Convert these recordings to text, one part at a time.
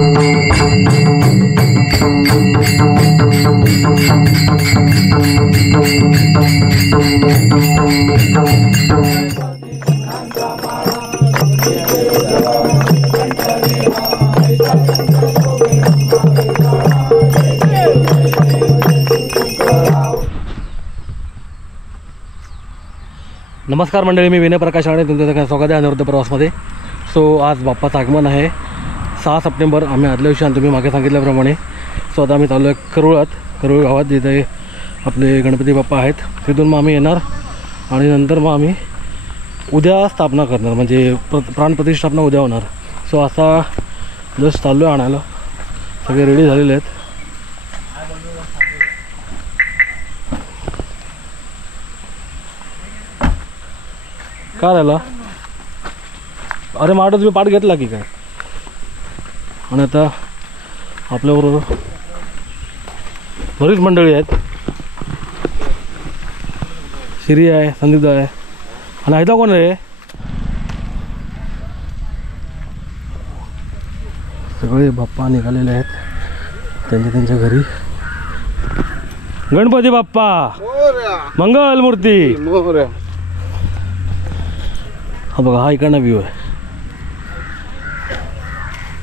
नमस्कार मंडळी, मी विनय प्रकाश राणे तुमचं सगळ्यांचं स्वागत आहे अनिरुद्ध प्रवासमध्ये. सो आज बाप्पाचं आगमन आहे 6 सप्टेंबर. आम्ही आदल्या दिवशी तुम्ही मागे सांगितल्याप्रमाणे आता आम्ही चाललो आहे करूळ गावात, जिथे आपले गणपती बाप्पा आहेत. तिथून मग आम्ही येणार आणि नंतर मग आम्ही उद्या स्थापना करणार, म्हणजे प्राणप्रतिष्ठापना उद्या होणार. सो असा जस्ट चाललो आहे आणायला, सगळे रेडी झालेले आहेत. काय राहिला? अरे माटो तुम्ही पाठ घेतला की काय? आणि आता आपल्याबरोबर बरीच मंडळी आहेत. श्री आहे, संदीप आहे, आणि ऐकला कोण आहे? सगळे बाप्पा निघालेले आहेत त्यांच्या घरी. गणपती बाप्पा मंगल मूर्ती. हा बघा, हा इकडनं व्ह्यू आहे.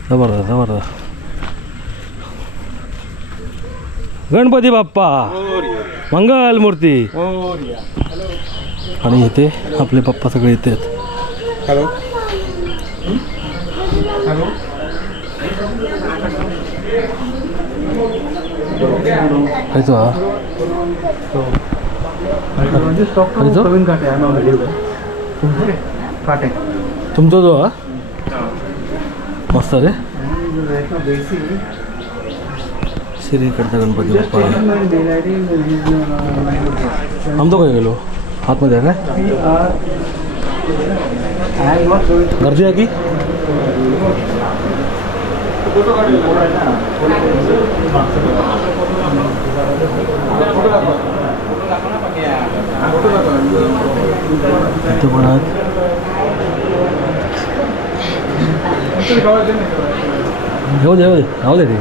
जबरदस्त जबरदस्त. गणपती बाप्पा मंगल मूर्ती. आणि इथे आपले पप्पा सगळे इथे आहेत. हॅलो खायचो तुमचा जो हा मस्त रे. श्री करता गणपती बाप्पा. आमचं काय गेलो आतमध्ये आहे काय? गर्दी आहे की? इथे पण आहेत. येऊ दे राहू दे ते.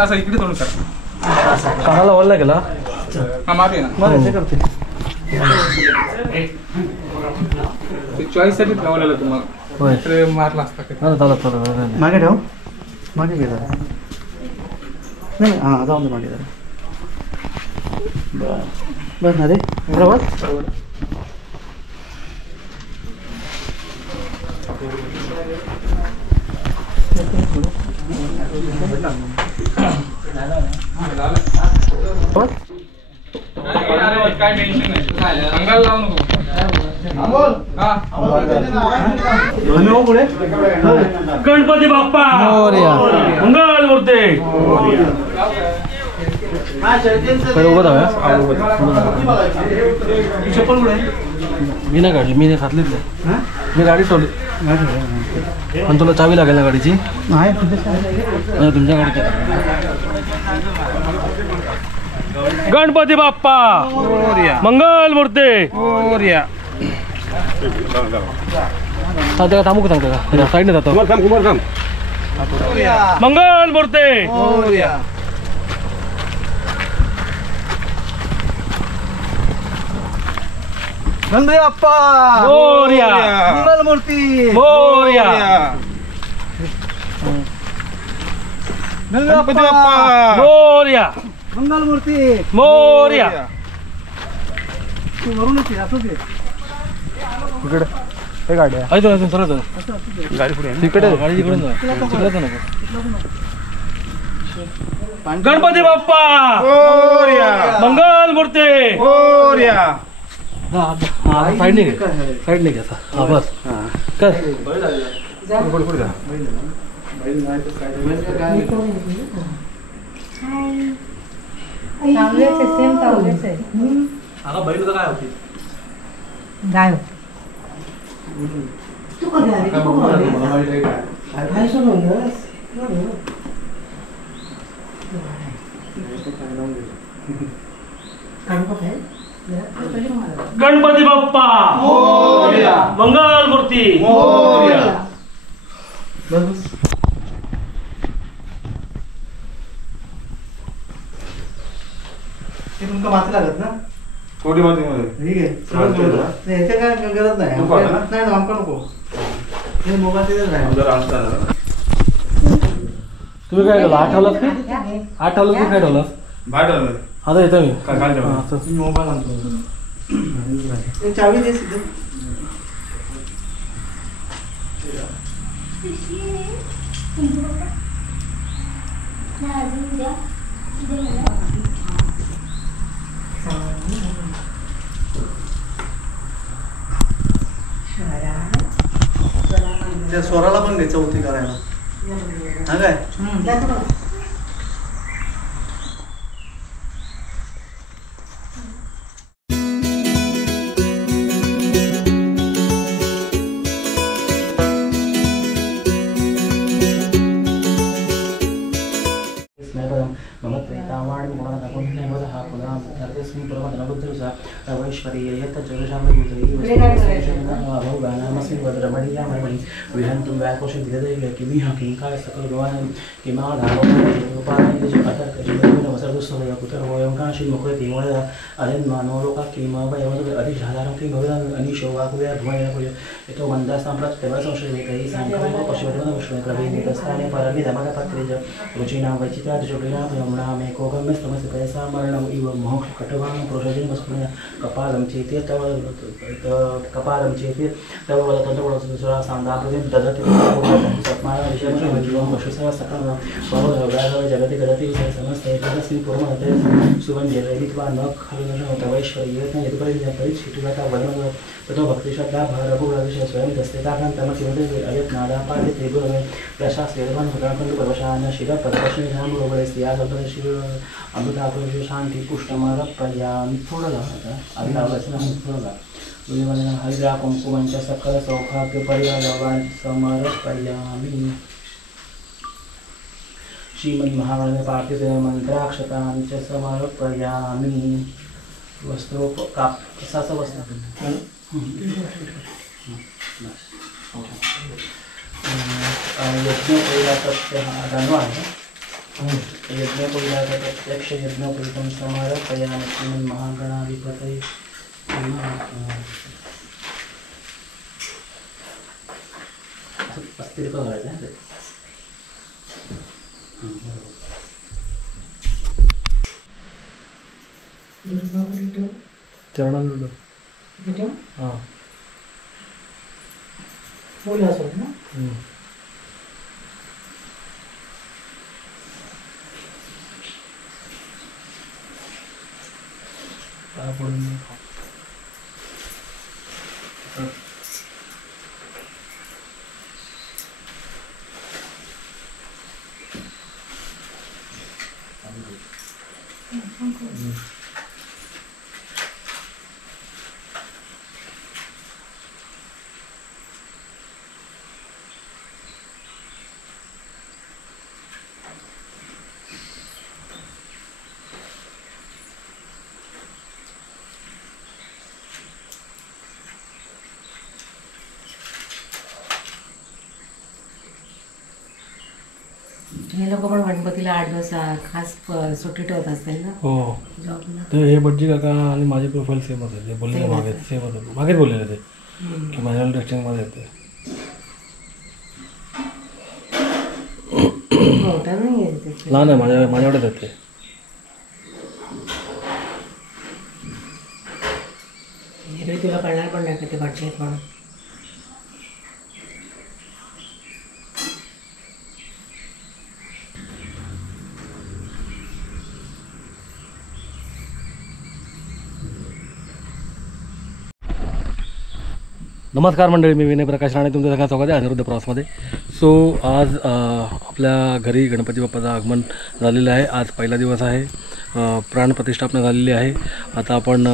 असं इकडे तोडून करा. कानाला वळला गेला. हा मारे ना करते. चॉईस साठी ठेवलेलं तुम्हाला मारला असता. मागे ठेव, मागे घे जरा. नाही हां जाऊन दे मागे जरा. बस ना रे बरोबर. काय टेन्शन नाही, अंगाला लावू नको. गणपती बाप्पा मंगल मूर्ती. मी नाही काढली, मी नाही घातलीच नाही. मी गाडी ठेवली पण तुला चावी लागेल ना गाडीची? तुमच्या गाडीची. गणपती बाप्पा मंगल मूर्ती. थांबू का? सांगता का साईडने जातो. मंगल मूर्ती. गणपती बाप्पा मोरया. मंगल मूर्ती. मोरया. गणपती बाप्पा मोरया. मंगल मूर्ती. मोरया. तू वरूनच ये, असंच ये. इकडे हे गाडी आहे. अजून सरळ गाडी पुढे तिकडे. गाडी तिकडून तिकडे नको. गणपती बाप्पा मंगल मूर्ती. हां साईडने घे साईडने घे असा हां बस कर अगं बैल तर काय होती गाय गणपती बाप्पा मंगल मूर्ती ते तुमका माती लागत ना थोडी मातीमध्ये ठीक आहे सगळं बोलतो. नाही ह्याच्या काय गरज नाही नको आता ना? नाही ना, आमका नको हे मोबाईल नाही जर असताना तुम्ही काय केलं आठवलात की आठवलं की काय ठेवलं बाहेर आलं. आता येतो मी काय खाली ठेवलं? हां, असं. मी मोबाईल आणतो ते चावी दे सिद्धू. त्या स्वराला पण घ्यायचं होती करायला हा काय कपालं चेते तव कपालं चेते तव तंत्रपुरा सांदाप्रतिं ददति सत्मानं विषयं पशुसः सकलं बहु जगति गदति समस्ते तस्मिन् पूर्वमते सुवञ्जयित्वा न खलु तवैश्वर्येण यदुपरिचितुलता वदन ततो भक्तिश्रद्धा भरघुरविषय स्वयं दस्तेताभं तमकिमते अयत्नादापादि त्रिगुणमे प्रशास्येर्वं भगवन्तु परवशान शिरपदपश्मिनां रोगणस्तिया शिव अमृतापुरुष शांति पुष्टमरपयामि थोडं झालं आधी लावायचं नाही थोडं झालं तुम्ही मला हरिद्रा कुंकुमांच सकल सौभाग्य पर्यालवांच समर्पयामि श्रीमन् महागणपती पार्थिव मंत्राक्षतांच समर्पयामि वस्त्रो काप कसाचं वस्त्र यज्ञ पहिला सत्य हा दानव आहे यज्ञ पहिला प्रत्यक्ष यज्ञ पूर्वं समर्पयामि श्रीमन् महागणाधिपतये अस्थिर करायचं आहे चरणांना हां फुल असत ना हे लोक पण गणपतीला 8 दिवस खास सुट्टी ठेवत असतील ना हो जॉबला. तर हे बज्जी काका आणि माझे प्रोफाईल सेमच आहे ते बोलले Same मागे आहे. सेम होतं मागेच बोललेले ते की माझ्या टेक्स्टिंगमध्ये येते मोठा नाही आहे ते. लहान आहे माझ्याकडेच येते हे तुला कळणार पण नाही का ते भाजी आहेत म्हणून. नमस्कार मंडळी, मी विनय प्रकाश राणे, तुमचं सगळ्यांचं स्वागत आहे अनिरुद्ध प्रवासमध्ये. सो आज आपल्या घरी गणपती बाप्पाचं आगमन झालेलं आहे. आज पहिला दिवस आहे, प्राणप्रतिष्ठापना झालेली आहे. आता आपण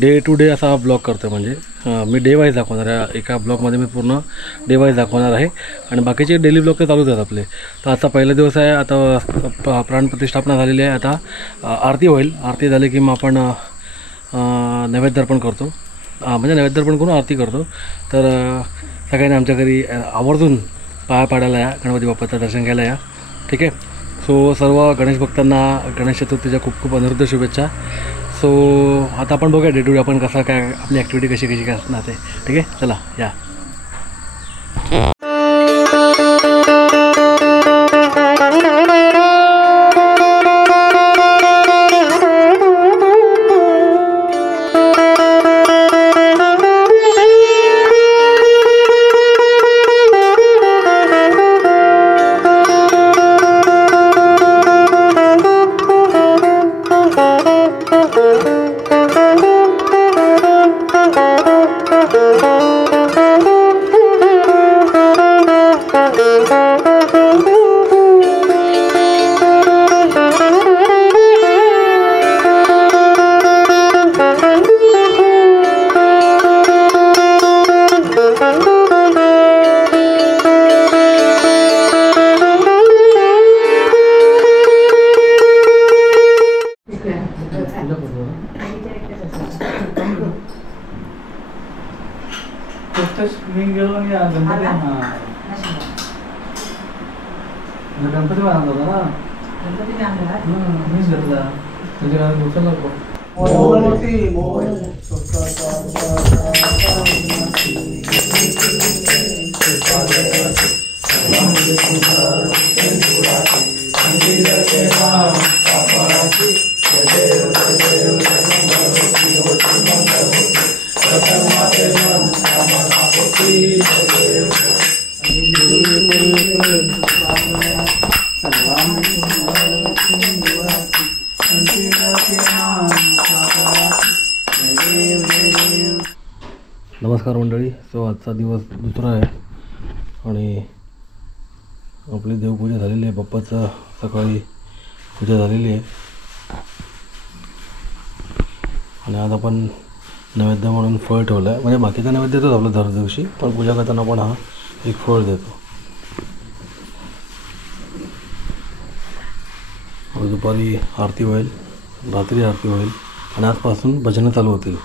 डे टू डे असा ब्लॉग करतो, म्हणजे मी डे वाईज दाखवणार आहे. एका ब्लॉगमध्ये मी पूर्ण डे वाईज दाखवणार आहे आणि बाकीचे डेली ब्लॉग तर चालूच आहेत आपले. तर आजचा पहिला दिवस आहे. आता प्राणप्रतिष्ठापना झालेली आहे. आता आरती होईल. आरती झाली की मग आपण नैवेद्य अर्पण करतो, म्हणजे नैवेद्य अर्पण करून आरती करतो. तर सगळ्यांनी आमच्या घरी आवर्जून पाया पाडायला या, गणपती बाप्पाचं दर्शन घ्यायला या. ठीक आहे. सो सर्व गणेश भक्तांना गणेश चतुर्थीच्या खूप खूप अनिरुद्ध शुभेच्छा. सो आता आपण बघूया डे टू डे आपण कसं काय आपली ॲक्टिव्हिटी कशी कशी काय असणार ते. ठीक आहे, चला या. गणपती बांधला होता ना, मीच घेतला तुझ्या घरात उचलला. नमस्कार मंडळी. सो आजचा दिवस दुसरा आहे आणि आपली देवपूजा झालेली आहे. बाप्पाचं सकाळी पूजा झालेली आहे आणि आज आपण नैवेद्य म्हणून फळ ठेवलं आहे. म्हणजे बाकीचा नैवेद्य देतोच आपलं दर दिवशी, पण पूजा करताना पण हा एक फळ देतो. दुपारी आरती होईल, रात्री आरती होईल आणि आजपासून भजनं चालू होतील.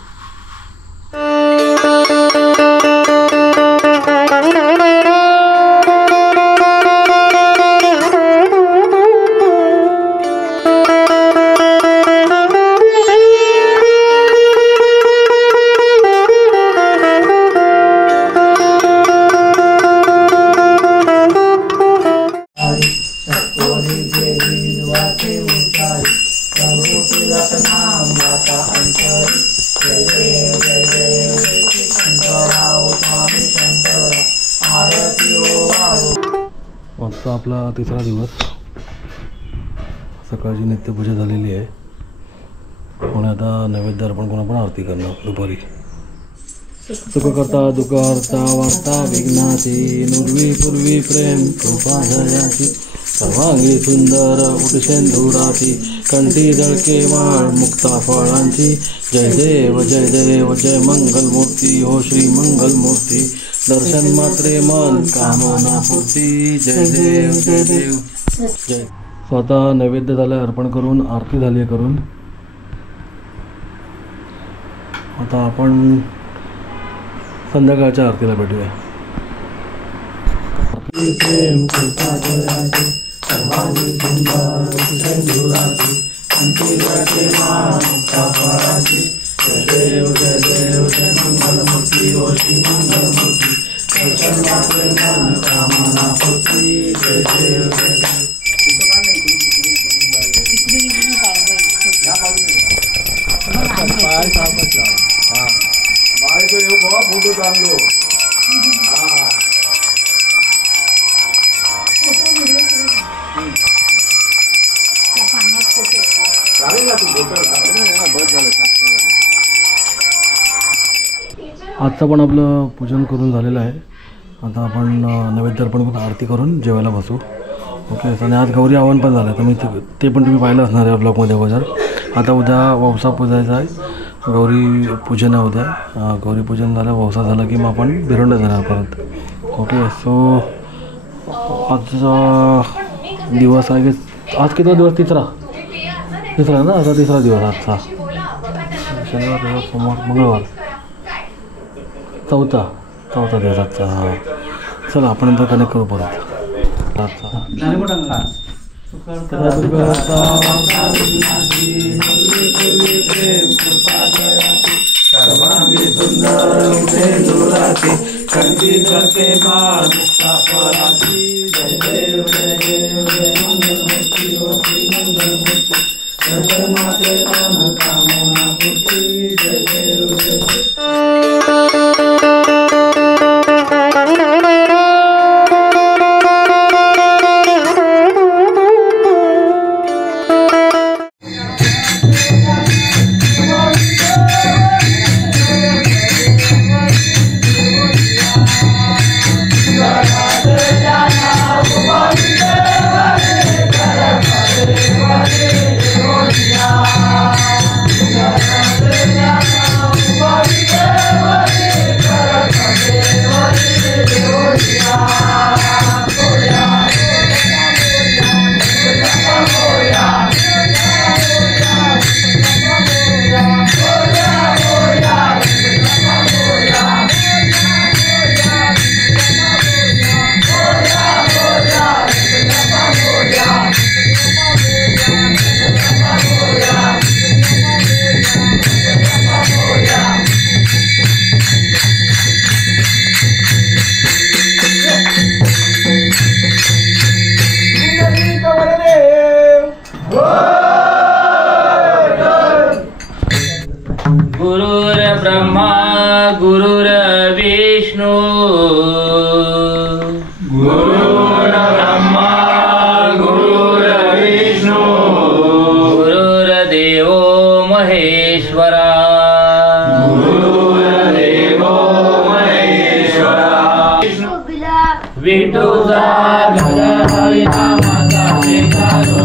आजचा आपला तिसरा दिवस. सकाळची नित्यपूजा झालेली आहे आणि आता नैवेद्य अर्पण करून आपण आरती करणार दुपारी. सुख करता दुःख हरता वार्ता विघ्नाची, नुर्वी पूर्वी प्रेम कृपा जयाची, सर्वांगी सुंदर उठशेंदुराची, कंठी जळके माळ मुक्ता फळांची. जय देव जय देव जय मंगलमूर्ती, हो श्री मंगलमूर्ती, दर्शन मात्रे मन कामना पूर्ती. जय देव जय देव जय. स्वतः नैवेद्य झालं अर्पण करून, आरती झाली करून. आता आपण संध्याकाळच्या आरतीला भेटूया. आजचं पण आपलं पूजन करून झालेलं आहे. आता आपण नैवेद्य अर्पण करून आरती करून जेवायला बसू. ओके. आणि आज गौरी आवाहन पण झालं तर मी ते पण तुम्ही पाहिलं असणार आहे ब्लॉगमध्ये अगोदर. आता उद्या वौसा पूजायचा आहे. गौरी पूजन आहे उद्या. गौरी पूजन झालं वौसा झाला की मग आपण भिरवंडा जाणार परत. ओके. सो आजचा दिवस आहे की आज किती दिवस? तिसरा ना. आता तिसरा दिवस आजचा. शनिवार रविवार सोमवार मंगळवार चौथा दिवस आजचा. हां चला आपण नंतर कनेक्ट करू परत. गुरुर्ब्रह्मा गुरुर्विष्णू गुरुर्ब्रह्मा गुरुर्विष्णू गुरुर्देवो महेश्वरा गुरुर्देवो महेश्वरा विठूचा घर हरिनामाचा विचारो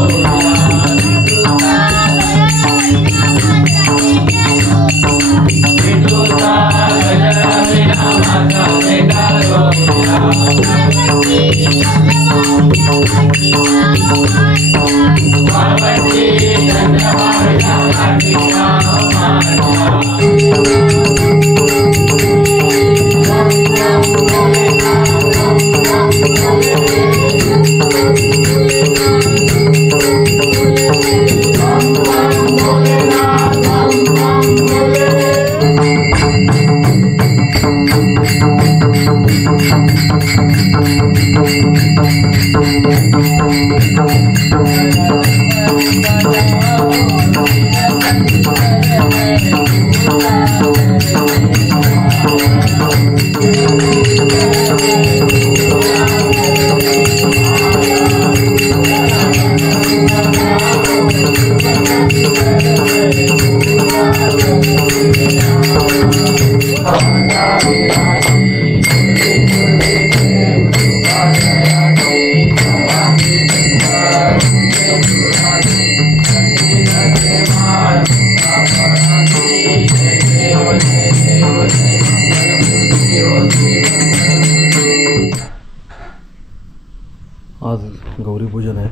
आज गौरी पूजन आहे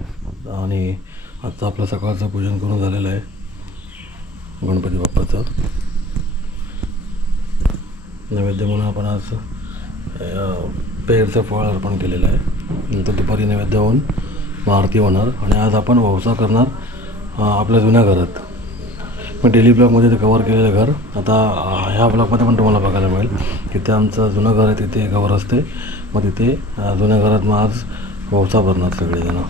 आणि आजचं आपलं सकाळचं पूजन करून झालेलं आहे गणपती बाप्पाचं. नैवेद्य म्हणून आपण आज पेरचं फळ अर्पण केलेलं आहे. नंतर दुपारी नैवेद्य होऊन आरती होणार आणि आज आपण वौसा करणार आपल्या जुन्या घरात. पण डेली ब्लॉगमध्ये ते कवर केलेलं घर आता ह्या ब्लॉगमध्ये पण तुम्हाला बघायला मिळेल. तिथे आमचं जुनं घर आहे, तिथे कवर असते. मग तिथे जुन्या घरात मग आज वौसा भरणार सगळेजण.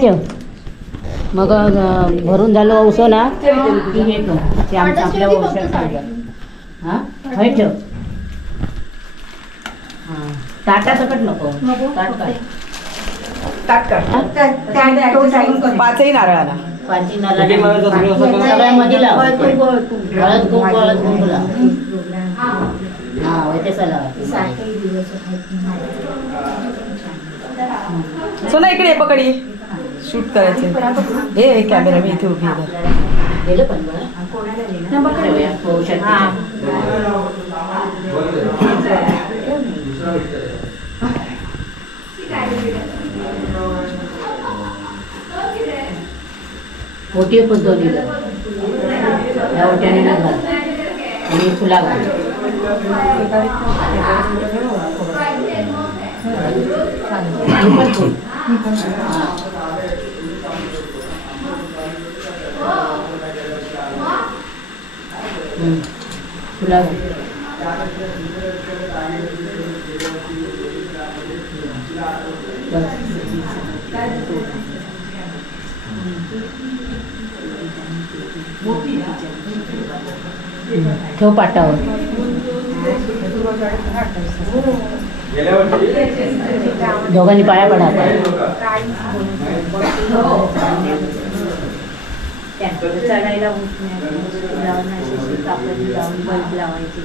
ठेव मग भरून झालं औसो ना की हे ठेव ते आमचं आपल्या औषध हां हय ठेव हां ताटा सकट नको ताट काढ पाचही नारळाला पाची नारळ सगळ्या मध्ये लाव हळद कुंकू लाव हां होते चला सोना इकडे पकडी शूट करायचे हे कॅमेरा मी इथे उभी आहे गेलं पण बरं होऊ मोठी पण दोन्ही या ओट्याने घाल आणि फुला घाल फुला ठेव पाटावर दोघांनी पाया पडा चढायला लावून बल्ब लावायचे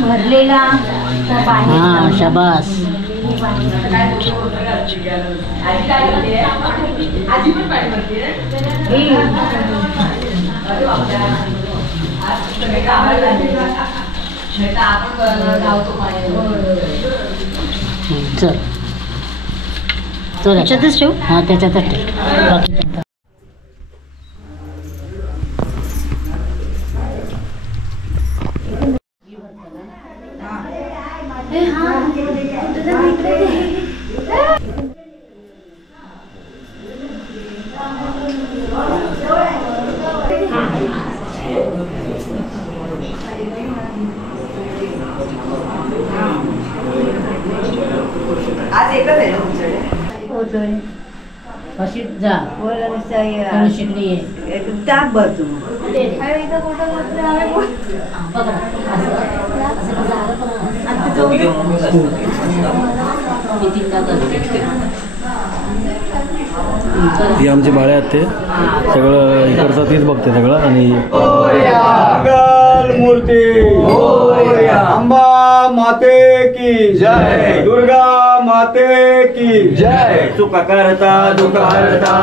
भरलेला हां शाबास चल चल त्याच्यातच ठेव हां त्याच्यातच ठेव आज एकच आहे ना तुमच्याकडे होतोय अशी जा शिकली ये त्यात भर तू ही आमची बाळे आहेत ते सगळं इकडचं तीच बघते सगळं आणि मूर्ती अंबा माते की जय दुर्गा माते की जय सुख करता दुख हरता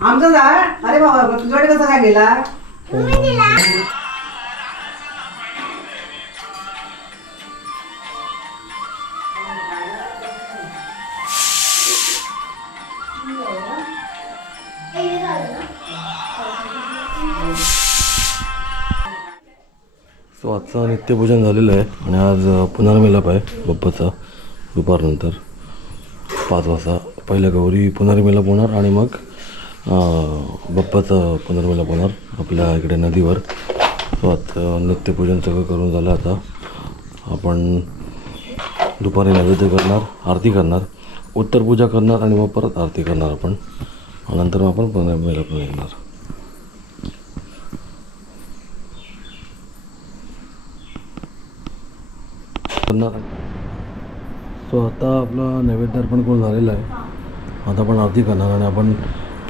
आमचा झाड अरे बाबा तुझ्याकडे कसा काय गेला सो आजचं नित्यपूजन झालेलं आहे आणि आज पुनर्मिलाप आहे बाप्पाचा दुपारनंतर 5 वाजता पहिल्या गौरी पुनर्मिलाप होणार आणि मग बाप्पाचं पुनर्मिलाप होणार आपल्या इकडे नदीवर. सो आता नित्यपूजन सगळं करून झालं. आता आपण दुपारी नैवेद्य करणार, आरती करणार, उत्तरपूजा करणार आणि मग परत आरती करणार आपण. नंतर मग आपण पुनर्मिलापला येणार. सो आता आपला नैवेद्य अर्पण करून झालेला आहे. आता आपण आरती करणार आणि आपण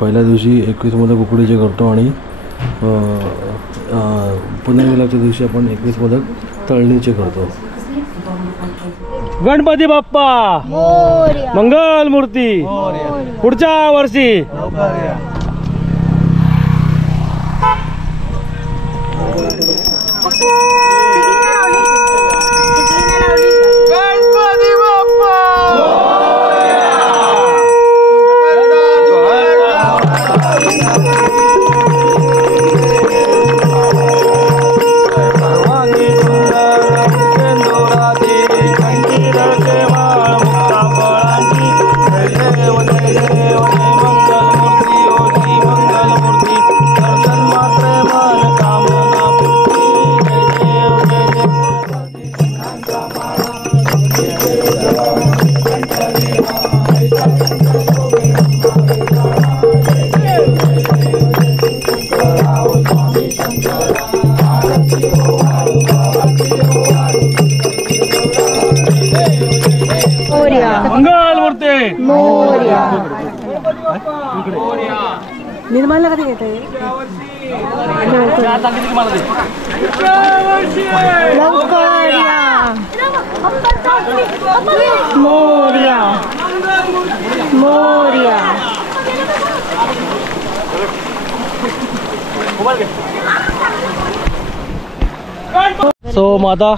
पहिल्या दिवशी 21 कुकडी जे करतो आणि पुनर्मिलनाच्या दिवशी आपण 21 मोदक तळणीचे करतो. गणपती बाप्पा मंगल मूर्ती पुढच्या वर्षी. मंगल मूर्ती निर्मलला कधी घेता मोर्या मोर्या. सो मग आता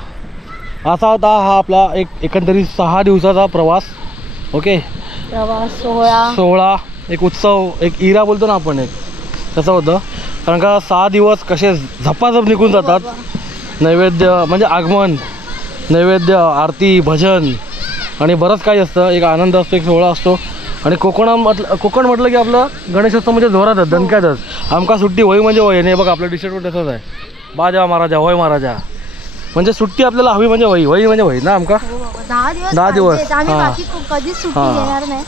असा होता हा आपला एकंदरीत 6 दिवसाचा प्रवास. ओके, प्रवास 16 एक उत्सव, एक इरा बोलतो ना आपण, एक तसं होतं. कारण का 6 दिवस कसे झपाझप निघून जातात. नैवेद्य म्हणजे आगमन, नैवेद्य, आरती, भजन आणि बरंच काही असतं. एक आनंद असतो, एक सोहळा असतो. आणि कोकण म्हटलं की आपलं गणेशोत्सव म्हणजे जोरातच, दणक्यातच. आमका सुट्टी होई म्हणजे होय. नाही बघा आपलं टी-शर्ट तसंच आहे, बाजा महाराजा होय महाराजा. म्हणजे सुट्टी आपल्याला हवी म्हणजे होई म्हणजे होई ना आमका. 10 दिवस हां कधीच सुट्टी घेणार नाही.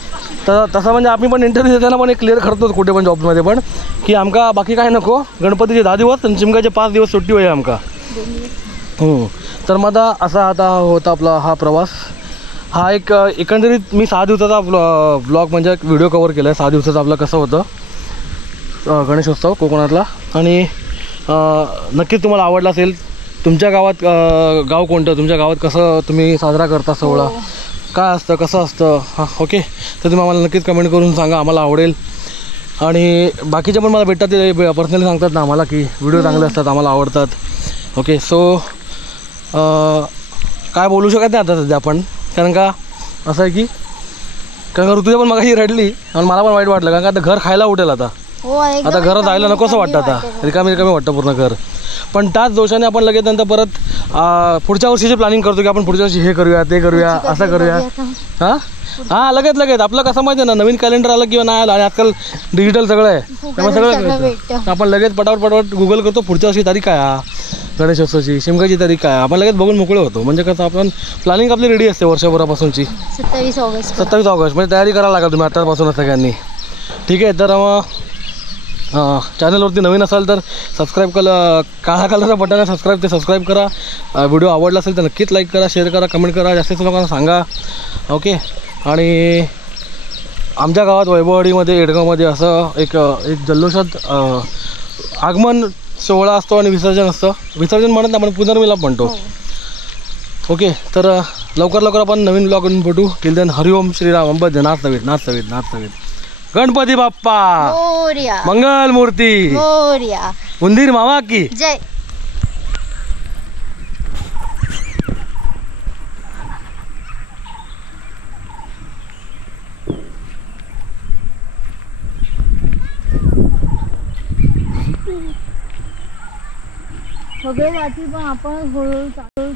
तर तसं म्हणजे आम्ही पण इंटरव्ह्यू देताना पण एक क्लिअर करतो कुठे पण जॉबमध्ये पण, की आमका बाकी काय नको, गणपतीचे 10 दिवस आणि चिमकाचे 5 दिवस सुट्टी होई आमका. तर मग आता होता आपला हा प्रवास. हा एक एकंदरीत मी 6 दिवसाचा ब्लॉग म्हणजे एक व्हिडिओ कवर केला आहे. 6 दिवसाचा आपलं कसं होतं गणेशोत्सव कोकणातला. आणि नक्कीच तुम्हाला आवडला असेल. तुमच्या गावात गाव कोणतं, तुमच्या गावात कसं तुम्ही साजरा करता सोहळा, काय असतं, कसं असतं, हां ओके. तर तुम्ही आम्हाला नक्कीच कमेंट करून सांगा, आम्हाला आवडेल. आणि बाकीचे पण मला भेटतात, ते पर्सनली सांगतात ना आम्हाला की व्हिडिओ चांगले असतात, आम्हाला आवडतात. ओके, सो काय बोलू शकत नाही आता सध्या आपण. कारण का असं आहे की कारण का ऋतुजा पण मगाशी रडली आणि मला पण वाईट वाटलं. कारण का आता घर खायला उठेल आता घरात जायला नको असं वाटतं. आता रिकामी वाटतं पूर्ण घर. पण त्याच दोषाने आपण लगेच नंतर परत पुढच्या वर्षीची प्लॅनिंग करतो की आपण पुढच्या वर्षी हे करूया, ते करूया, असं करूया. हां लगेच आपलं कसं माहिती आहे ना, नवीन कॅलेंडर आलं किंवा नाही आलं आणि आजकाल डिजिटल सगळं आहे, त्यामुळे सगळं आपण लगेच पटापट गुगल करतो. पुढच्या वर्षी तारीख काय गणेशोत्सवाची, शिमगाची तारीख काय, आपण लगेच बघून मोकळे होतो. म्हणजे कसं आपण प्लॅनिंग आपली रेडी असते वर्षभरापासूनची. 27 ऑगस्ट म्हणजे तयारी करायला लागेल तुम्ही आत्तापासूनच सगळ्यांनी. ठीक आहे, तर मग चॅनलवरती नवीन असाल तर सबस्क्राईब काळा कलरचा बटन आहे सबस्क्राईब, ते सबस्क्राईब करा. व्हिडिओ आवडला असेल तर नक्कीच लाईक करा, शेअर करा, कमेंट करा, जास्तीत लोकांना सांगा. ओके, आणि आमच्या गावात वैभववाडीमध्ये एडगावमध्ये असं एक जल्लोषात आगमन सोहळा असतो आणि विसर्जन असतं. विसर्जन म्हणत आपण पुनर्मिलाप म्हणतो. ओके, तर लवकर आपण नवीन ब्लॉग भेटू. टिल देन हरिओम श्रीराम अंबद नाथ सवित गणपती बाप्पा मोरया, मंगल मूर्ती मोरया, उंदीर मामा की जय. सगळे जाती पण आपण हळूहळू